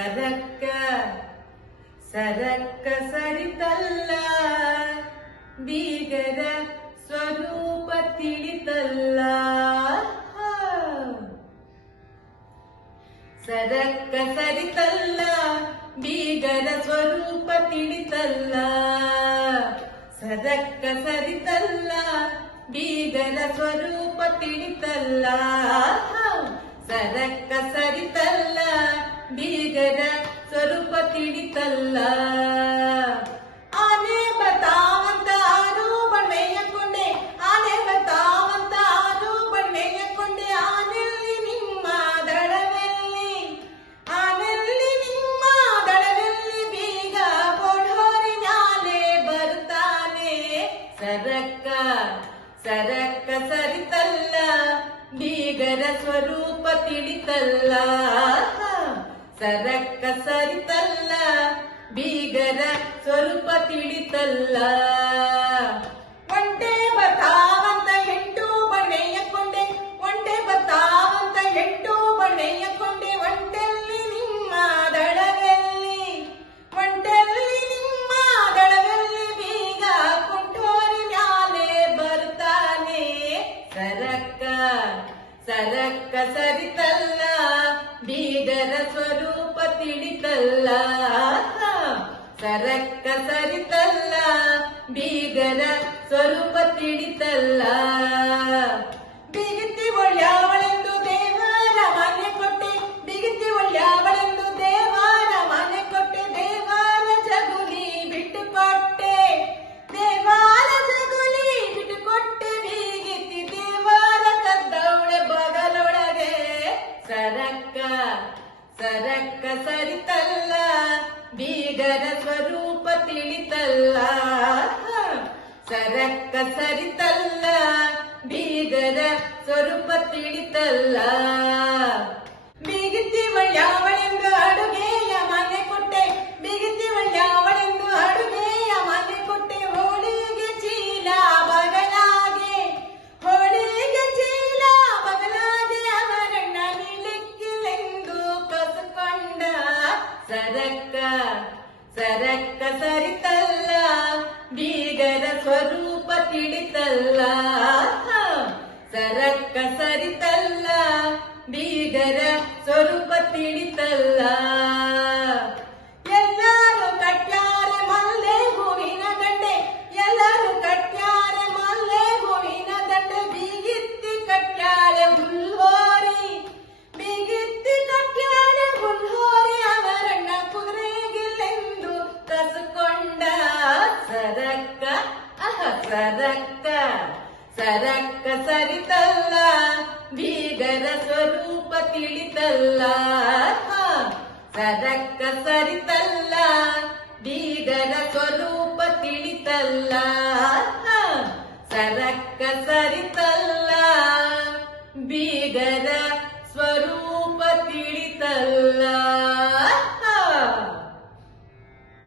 ಸರಕ್ಕ ಸರಕ್ಕ ಸರಿತಲ್ಲ, ಬೀಗರ ಸ್ವರೂಪ ತಿಳಿತಲ್ಲ. ಸರಕ್ಕ ಸರಿತಲ್ಲ, ಬೀಗರ ಸ್ವರೂಪ ತಿಳಿತಲ್ಲ. ಸರಕ್ಕ ಸರಿತಲ್ಲ, ಬೀಗರ ಸ್ವರೂಪ ತಿಳಿತಲ್ಲ. ಸರಕ್ಕ ಸರಿತಲ್ಲ, ಬೀಗರ ಸ್ವರೂಪ ತಿಳಿತಲ್ಲ. ಆನೆ ಬರ್ತಾವಂತ ಆರು ಬಣ್ಣೆಯಕೊಂಡೆ, ಆನೆ ಬರ್ತಾವಂತ ಆರು ಬಣ್ಣೆಯಕೊಂಡೆ. ಆನೆಲ್ಲಿ ನಿಮ್ಮ ದಡವೆಲ್ಲಿ, ಆನೆಲ್ಲಿ ನಿಮ್ಮ ದಡವೆಲ್ಲಿ, ಬೀಗ ಕೊಡೋರಿ ಮ್ಯಾಲೆ ಬರ್ತಾನೆ. ಸರಕ್ಕ ಸರಕ್ಕ ಸರಿತಲ್ಲ, ಬೀಗರ ಸ್ವರೂಪ ತಿಳಿತಲ್ಲ. ಸರಕ್ಕ ಸರಿತಲ್ಲ, ಬೀಗರ ಸ್ವರೂಪ ತಿಳಿತಲ್ಲ. ಒಂಟೆ ಬರ್ತಾವಂತ ಎಂಟು ಬಣ್ಣೆಯಕೊಂಡೆ, ಒಂಟೆ ಬರ್ತಾವಂತ ಎಂಟು ಬಣ್ಣೆಯಕೊಂಡೆ. ಒಂಟೆಲ್ಲಿ ನಿಮ್ಮ ದಡವೆಲ್ಲಿ, ಒಂಟೆಲ್ಲಿ ನಿಮ್ಮ ದಡವೆಲ್ಲಿ, ಬೀಗ ಕುಂಟೋರಿ ಮ್ಯಾಲೆ ಬರ್ತಾನೆ. ಸರಕ್ಕ ಸರಕ್ಕ ಸರಿತಲ್ಲ, ಬೀಗರ ಸ್ವರೂಪ ತಿಳಿತಲ್ಲ. ಸರಕ್ಕ ಸರಿತಲ್ಲ, ಬೀಗರ ಸ್ವರೂಪ ತಿಳಿತಲ್ಲ. ಬಿಗಿತಿ ಒಳ್ಳೆಯವಳೆಂದು ದೇವರ ಮಾನ್ಯ ಕೊಟ್ಟೆ, ಬಿಗಿತಿ ಒಳ್ಳೆಯವಳೆಂದು ದೇವರ ಮಾನ್ಯ ಕೊಟ್ಟೆ. ದೇವರ ಜಗುಲಿ ಬಿಟ್ಟುಕೊಟ್ಟೆ, ದೇವರ ಜಗುಲಿ ಬಿಟ್ಟುಕೊಟ್ಟೆ. ಬೀಗಿತಿ ದೇವರ ಕದ್ದವಳೆ ಬಗಲೊಳಗೆ. ಸರಕ್ಕ ಸರಕ್ಕ ಸರಿತಲ್ಲ, ಬೀಗರ ಸ್ವರೂಪ ತಿಳಿತಲ್ಲ. ಸರಕ್ಕ ಸರಿತಲ್ಲ, ಬೀಗರ ಸ್ವರೂಪ ತಿಳಿತಲ್ಲ. ಬಿಗಿತಿ ಒಳ್ಳೆಯವಳೆಂದು ಅಡುಗೆಯ ಮನೆ ಕೊಟ್ಟೆ, ಬಿಗಿತಿ ಒಳ್ಳೆಯವಳೆಂದು ಅಡುಗೆಯ ಮನೆ ಕೊಟ್ಟೆ. ಹೋಳಿಗೆ ಚೀಲ ಬಗಲಾಗೆ, ಹೋಳಿಗೆ ಚೀಲ ಬಗಲಾಗೆ. ಅವರಣ್ಣ ನಿಲ್ಲಿಕ್ಕಿಲೆಂದು ಕಸಕೊಂಡ. ಸರಕ್ಕ ಸರಕ್ಕ ಸರಿತಲ್ಲ, ಬೀಗರ ಸ್ವರೂಪ ತಿಳಿತಲ್ಲ. ಸರಕ್ಕ ಸರಿತಲ್ಲ, ಬೀಗರ ಸ್ವರೂಪ ತಿಳಿತಲ್ಲ. ಎಲ್ಲರೂ ಕಟ್ಯಾರೆ ಮಲ್ಲೆ ಹೂವಿನ ದಂಡೆ, ಎಲ್ಲರೂ ಕಟ್ಯಾರೆ ಮಲ್ಲೆ ಹೂವಿನ ದಂಡೆ. ಬೀಗಿತ್ತಿ ಕಟ್ಯಾಳೆ ಹುಲ್ಹೋರಿ, ಬೀಗಿತ್ತಿ ಕಟ್ಯಾಳೆ ಹುಲ್ಹೋರಿ. ಅವರಣ್ಣ ಕುದುರೆಗಿಲ್ಲೆಂದು ಕಸಕೊಂಡ. ಸರಕ್ಕ ಸರಕ್ಕ ಸರಕ್ಕ ಸರಿತಲ್ಲ, ಬೀಗರ ಸ್ವರೂಪ ತಿಳಿತಲ್ಲ. ಸರಕ್ಕ ಸರಿತಲ್ಲ, ಬೀಗರ ಸ್ವರೂಪ ತಿಳಿತಲ್ಲ. ಸರಕ್ಕ ಸರಿತಲ್ಲ, ಬೀಗರ